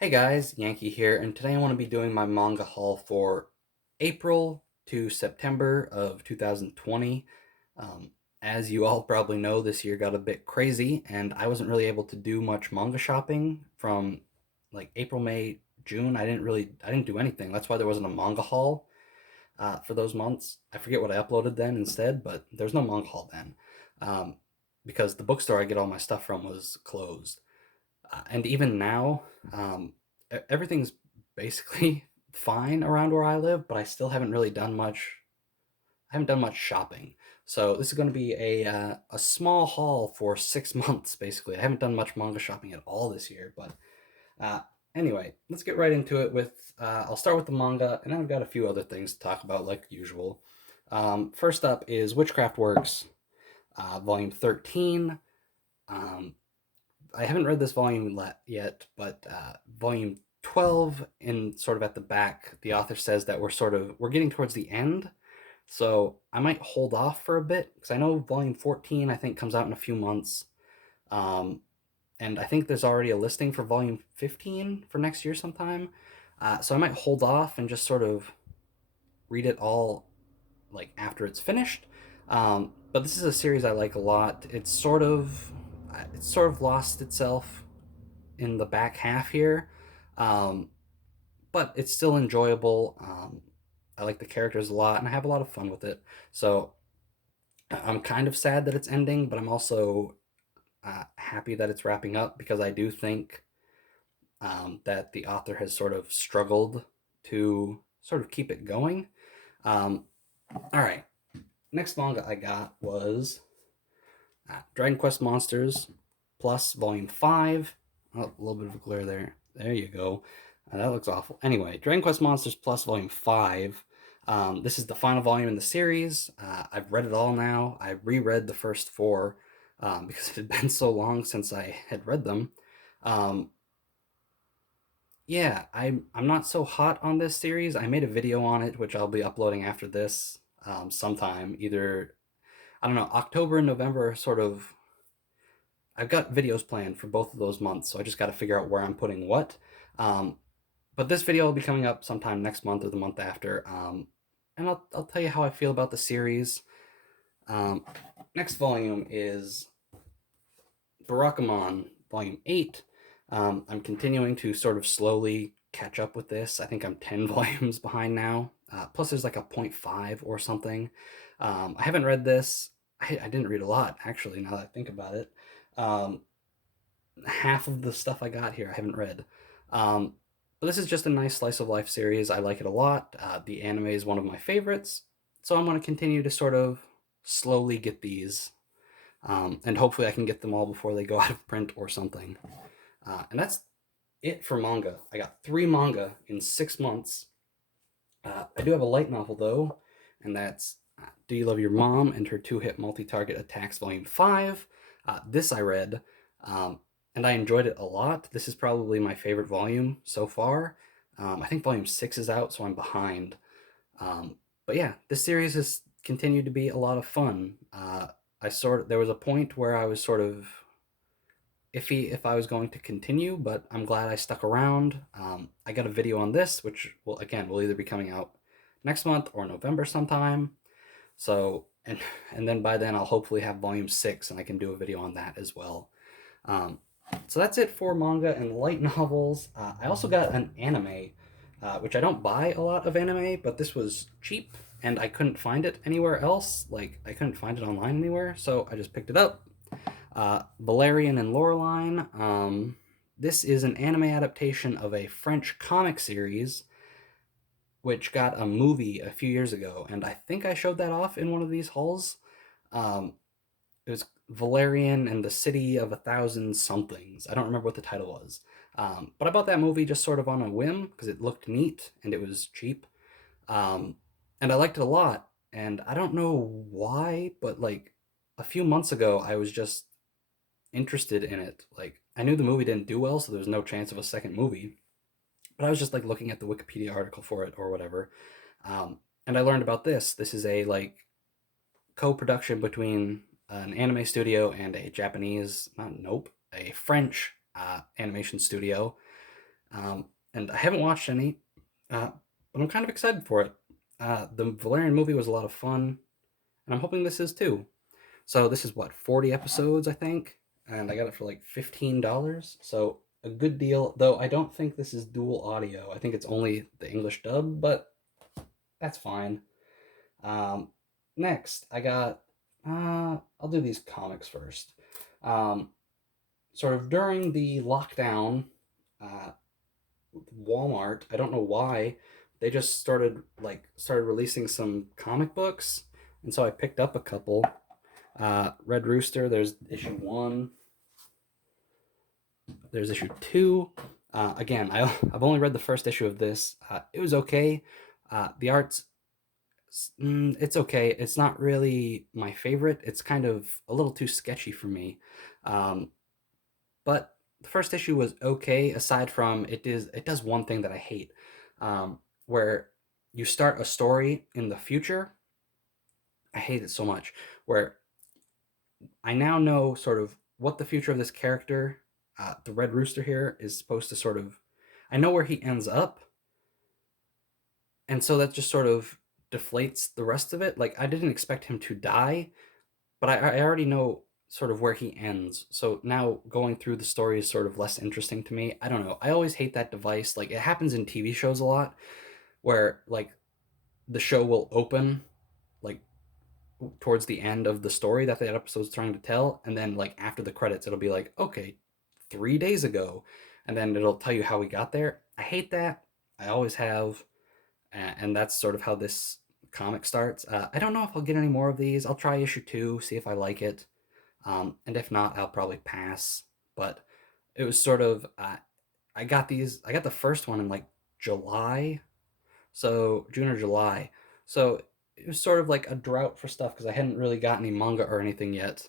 Hey guys, Yankee here, and today I want to be doing my manga haul for April to September of 2020. Um, as you all probably know, this year got a bit crazy, and I wasn't really able to do much manga shopping from like April, May, June. I didn't do anything. That's why there wasn't a manga haul for those months. I forget what I uploaded then instead, but there's no manga haul then um, because the bookstore I get all my stuff from was closed. And even now, everything's basically fine around where I live, but I still haven't really done much. I haven't done much shopping, so this is going to be a small haul for 6 months. Basically, I haven't done much manga shopping at all this year. But uh, anyway, let's get right into it. I'll start with the manga, and then I've got a few other things to talk about, like usual. First up is Witchcraft Works, Volume 13. Um, I haven't read this volume yet, but volume 12, in sort of at the back, the author says that we're getting towards the end, so I might hold off for a bit because I know volume 14 I think comes out in a few months, um, and I think there's already a listing for volume 15 for next year sometime. So I might hold off and just sort of read it all like after it's finished. But this is a series I like a lot. It's sort of lost itself in the back half here, um, but it's still enjoyable. I like the characters a lot, and I have a lot of fun with it. So I'm kind of sad that it's ending, but I'm also happy that it's wrapping up because I do think that the author has sort of struggled to sort of keep it going. Um, all right, next manga I got was Dragon Quest Monsters Plus Volume 5. Oh, a little bit of a glare there. There you go. That looks awful. Anyway, Dragon Quest Monsters Plus Volume 5. This is the final volume in the series. I've read it all now. I reread the first four because it had been so long since I had read them. Um, yeah, I'm not so hot on this series. I made a video on it, which I'll be uploading after this sometime. Either, I don't know, October and November are sort of. I've got videos planned for both of those months, so I just got to figure out where I'm putting what. Um, but this video will be coming up sometime next month or the month after, and I'll tell you how I feel about the series. Um, Next volume is Barakamon, Volume 8. I'm continuing to sort of slowly catch up with this. I think I'm 10 volumes behind now. Plus, there's like a point 0.5 or something. I haven't read this. I didn't read a lot, actually, now that I think about it. Um, Half of the stuff I got here I haven't read. Um, but this is just a nice slice of life series. I like it a lot. The anime is one of my favorites, so I'm going to continue to sort of slowly get these, and hopefully I can get them all before they go out of print or something. And that's it for manga. I got 3 manga in 6 months. I do have a light novel though, and that's Do You Love Your Mom and Her Two-Hit Multi-Target Attacks Volume 5. This I read, um, and I enjoyed it a lot. This is probably my favorite volume so far. I think Volume 6 is out, so I'm behind. Um, but yeah, this series has continued to be a lot of fun. There was a point where I was sort of iffy if I was going to continue, but I'm glad I stuck around. I got a video on this, which will either be coming out next month or November sometime. So and then by then I'll hopefully have volume 6 and I can do a video on that as well. Um, so that's it for manga and light novels. I also got an anime, which I don't buy a lot of anime, but this was cheap and I couldn't find it anywhere else. Like I couldn't find it online anywhere, so I just picked it up. Valerian and Laureline. This is an anime adaptation of a French comic series, which got a movie a few years ago, and I think I showed that off in one of these hauls. Um, it was Valerian and the City of a Thousand Somethings. I don't remember what the title was. But I bought that movie just sort of on a whim because it looked neat and it was cheap. Um, and I liked it a lot. And I don't know why, but like a few months ago, I was just interested in it. Like I knew the movie didn't do well, so there was no chance of a second movie. But I was just like looking at the Wikipedia article for it or whatever, and I learned about this. This is a like co-production between an anime studio and a Japanese, not nope, a French animation studio. Um, and I haven't watched any, uh, but I'm kind of excited for it. The Valerian movie was a lot of fun, and I'm hoping this is too. So this is what, 40 episodes, I think, and I got it for like $15. So a good deal, though I don't think this is dual audio. I think it's only the English dub, but that's fine. Um, Next, I got. I'll do these comics first. Um, Sort of during the lockdown, uh, Walmart. I don't know why they just started releasing some comic books, and so I picked up a couple. Red Rooster. There's issue one. There's issue two. Again, I've only read the first issue of this. It was okay. The art's it's okay. It's not really my favorite. It's kind of a little too sketchy for me. Um, but the first issue was okay. Aside from it does one thing that I hate, where you start a story in the future. I hate it so much. Where I now know sort of what the future of this character, the Red Rooster here, is supposed to sort of. I know where he ends up, and so that just sort of deflates the rest of it. Like I didn't expect him to die, but I already know sort of where he ends. So now going through the story is sort of less interesting to me. I don't know. I always hate that device. Like it happens in TV shows a lot, where like the show will open like towards the end of the story that the episode's trying to tell, and then like after the credits, it'll be like, okay, 3 days ago, and then it'll tell you how we got there. I hate that. I always have, and that's sort of how this comic starts. I don't know if I'll get any more of these. I'll try issue two, see if I like it, and if not, I'll probably pass. But it was sort of I got these. I got the first one in like July, so June or July. So it was sort of like a drought for stuff because I hadn't really got any manga or anything yet.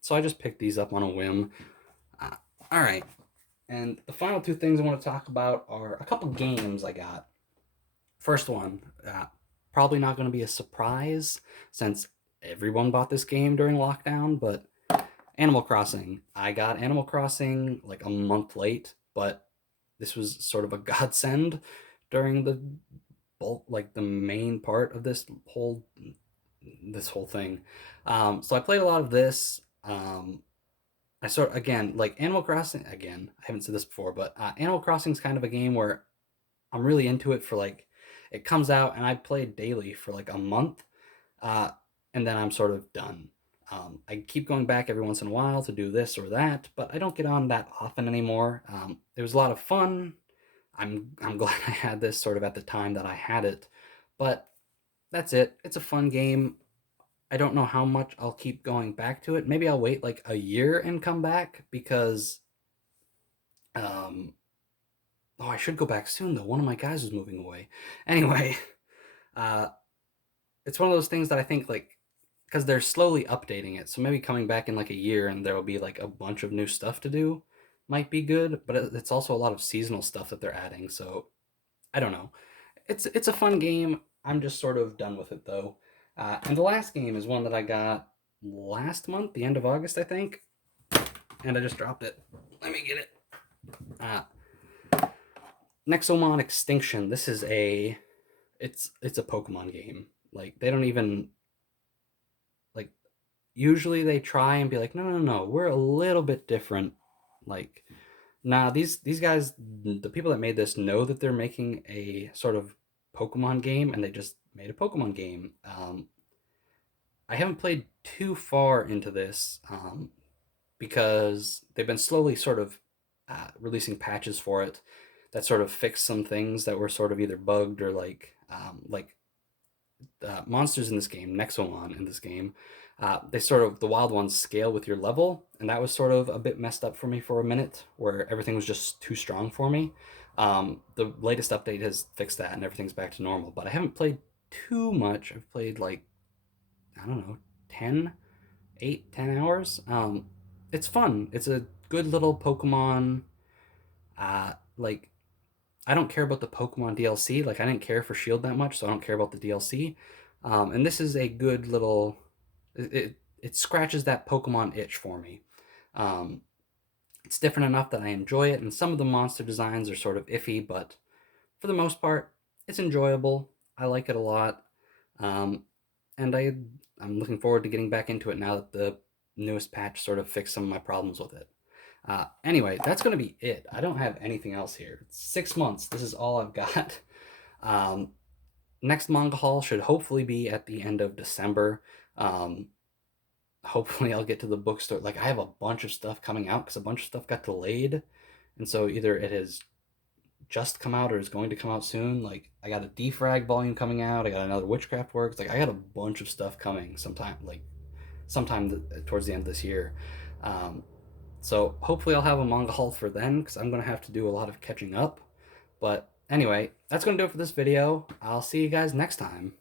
So I just picked these up on a whim. Uh, all right, and the final two things I want to talk about are a couple games I got. First one, probably not going to be a surprise since everyone bought this game during lockdown, but Animal Crossing. I got Animal Crossing like a month late, but this was sort of a godsend during the bulk, like the main part of this whole thing. So I played a lot of this. I sort again like Animal Crossing. Again, I haven't said this before, but Animal Crossing is kind of a game where I'm really into it for like it comes out and I play it daily for like a month, uh, and then I'm sort of done. I keep going back every once in a while to do this or that, but I don't get on that often anymore. It was a lot of fun. I'm glad I had this sort of at the time that I had it, but that's it. It's a fun game. I don't know how much I'll keep going back to it. Maybe I'll wait like a year and come back because um oh, I should go back soon though. One of my guys is moving away. Anyway, uh it's one of those things that I think like because they're slowly updating it, so maybe coming back in like a year and there will be like a bunch of new stuff to do might be good, but it's also a lot of seasonal stuff that they're adding, so I don't know. It's a fun game. I'm just sort of done with it though. And the last game is one that I got last month, the end of August, I think, and I just dropped it. Let me get it. Uh, Nexomon Extinction. This is it's a Pokemon game. Like they don't even like usually they try and be like, no, no, no, we're a little bit different. Like, nah, these guys, the people that made this know that they're making a sort of Pokemon game, and they just made a Pokemon game. I haven't played too far into this because they've been slowly sort of releasing patches for it that sort of fix some things that were sort of either bugged or like monsters in this game, Nexomon in this game, they sort of the wild ones scale with your level, and that was sort of a bit messed up for me for a minute, where everything was just too strong for me. The latest update has fixed that, and everything's back to normal. But I haven't played too much. I've played like I don't know, 10, 8, 10 hours. It's fun. It's a good little Pokemon. Like I don't care about the Pokemon DLC. Like I didn't care for Shield that much, so I don't care about the DLC. And this is a good little. It scratches that Pokemon itch for me. Um, It's different enough that I enjoy it, and some of the monster designs are sort of iffy, but for the most part, it's enjoyable. I like it a lot. Um, and I'm looking forward to getting back into it now that the newest patch sort of fixed some of my problems with it. Anyway, that's going to be it. I don't have anything else here. It's 6 months. This is all I've got. Um, Next manga haul should hopefully be at the end of December. Um, Hopefully, I'll get to the bookstore. Like, I have a bunch of stuff coming out because a bunch of stuff got delayed. And so either it has just come out or is going to come out soon. Like, I got a Defrag volume coming out. I got another Witchcraft Works. Like, I got a bunch of stuff coming sometime towards the end of this year. Um, so hopefully I'll have a manga haul for then because I'm going to have to do a lot of catching up. But anyway, that's going to do it for this video. I'll see you guys next time.